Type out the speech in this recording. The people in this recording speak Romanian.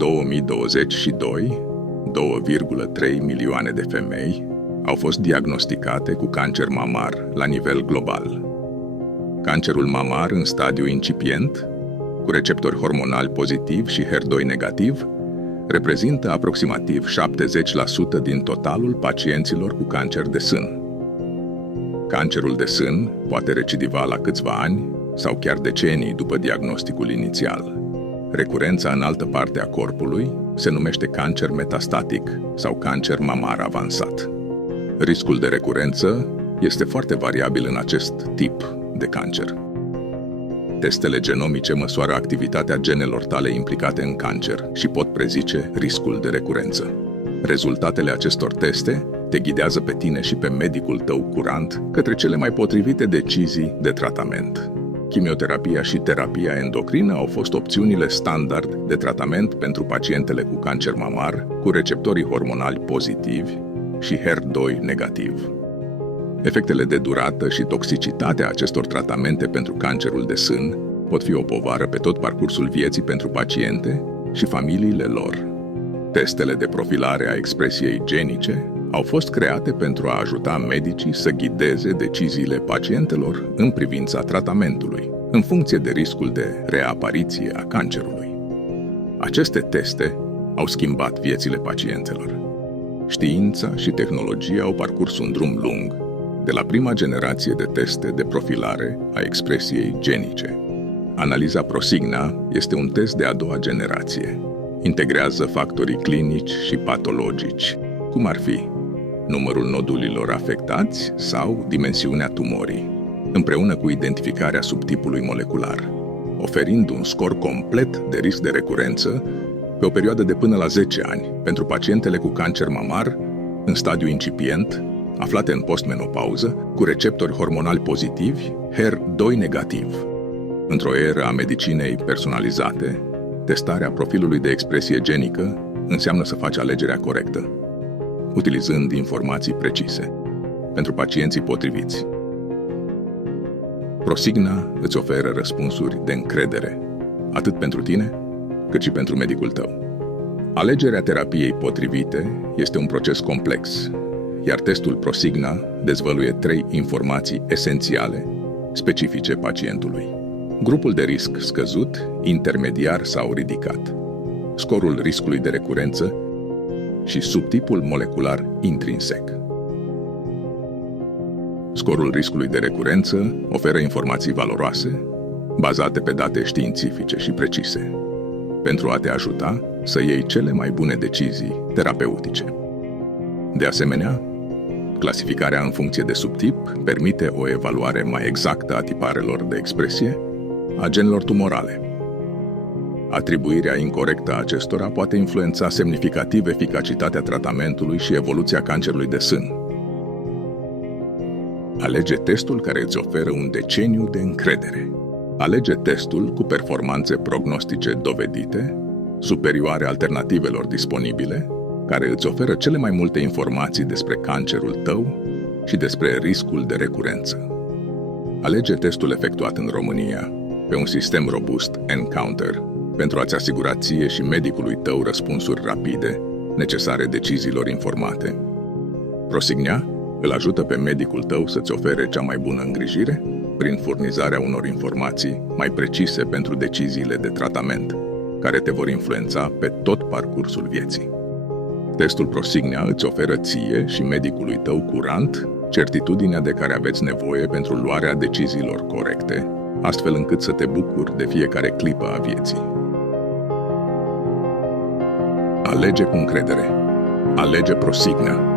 2022, 2,3 milioane de femei au fost diagnosticate cu cancer mamar la nivel global. Cancerul mamar în stadiu incipient, cu receptori hormonali pozitiv și HER2 negativ, reprezintă aproximativ 70% din totalul pacienților cu cancer de sân. Cancerul de sân poate recidiva la câțiva ani sau chiar decenii după diagnosticul inițial. Recurența în altă parte a corpului se numește cancer metastatic sau cancer mamar avansat. Riscul de recurență este foarte variabil în acest tip de cancer. Testele genomice măsoară activitatea genelor tale implicate în cancer și pot prezice riscul de recurență. Rezultatele acestor teste te ghidează pe tine și pe medicul tău curant către cele mai potrivite decizii de tratament. Chimioterapia și terapia endocrină au fost opțiunile standard de tratament pentru pacientele cu cancer mamar, cu receptorii hormonali pozitivi și HER2 negativ. Efectele de durată și toxicitatea acestor tratamente pentru cancerul de sân pot fi o povară pe tot parcursul vieții pentru paciente și familiile lor. Testele de profilare a expresiei genice au fost create pentru a ajuta medicii să ghideze deciziile pacientelor în privința tratamentului, în funcție de riscul de reapariție a cancerului. Aceste teste au schimbat viețile pacientelor. Știința și tehnologia au parcurs un drum lung, de la prima generație de teste de profilare a expresiei genice. Analiza Prosigna este un test de a doua generație. Integrează factorii clinici și patologici, cum ar fi numărul nodulilor afectați sau dimensiunea tumorii, împreună cu identificarea subtipului molecular, oferind un scor complet de risc de recurență pe o perioadă de până la 10 ani pentru pacientele cu cancer mamar în stadiu incipient, aflate în postmenopauză, cu receptori hormonali pozitivi, HER2 negativ. Într-o eră a medicinei personalizate, testarea profilului de expresie genică înseamnă să faci alegerea corectă, utilizând informații precise, pentru pacienții potriviți. Prosigna îți oferă răspunsuri de încredere, atât pentru tine, cât și pentru medicul tău. Alegerea terapiei potrivite este un proces complex, iar testul Prosigna dezvăluie 3 informații esențiale, specifice pacientului: grupul de risc scăzut, intermediar sau ridicat, scorul riscului de recurență și subtipul molecular intrinsec. Scorul riscului de recurență oferă informații valoroase, bazate pe date științifice și precise, pentru a te ajuta să iei cele mai bune decizii terapeutice. De asemenea, clasificarea în funcție de subtip permite o evaluare mai exactă a tiparelor de expresie a genelor tumorale. Atribuirea incorectă a acestora poate influența semnificativ eficacitatea tratamentului și evoluția cancerului de sân. Alege testul care îți oferă un deceniu de încredere. Alege testul cu performanțe prognostice dovedite, superioare alternativelor disponibile, care îți oferă cele mai multe informații despre cancerul tău și despre riscul de recurență. Alege testul efectuat în România, pe un sistem robust Encounter, pentru a-ți asigura ție și medicului tău răspunsuri rapide, necesare deciziilor informate. Prosigna îl ajută pe medicul tău să-ți ofere cea mai bună îngrijire prin furnizarea unor informații mai precise pentru deciziile de tratament, care te vor influența pe tot parcursul vieții. Testul Prosigna îți oferă ție și medicului tău curant certitudinea de care aveți nevoie pentru luarea deciziilor corecte, astfel încât să te bucuri de fiecare clipă a vieții. Alege cu încredere. Alege Prosigna.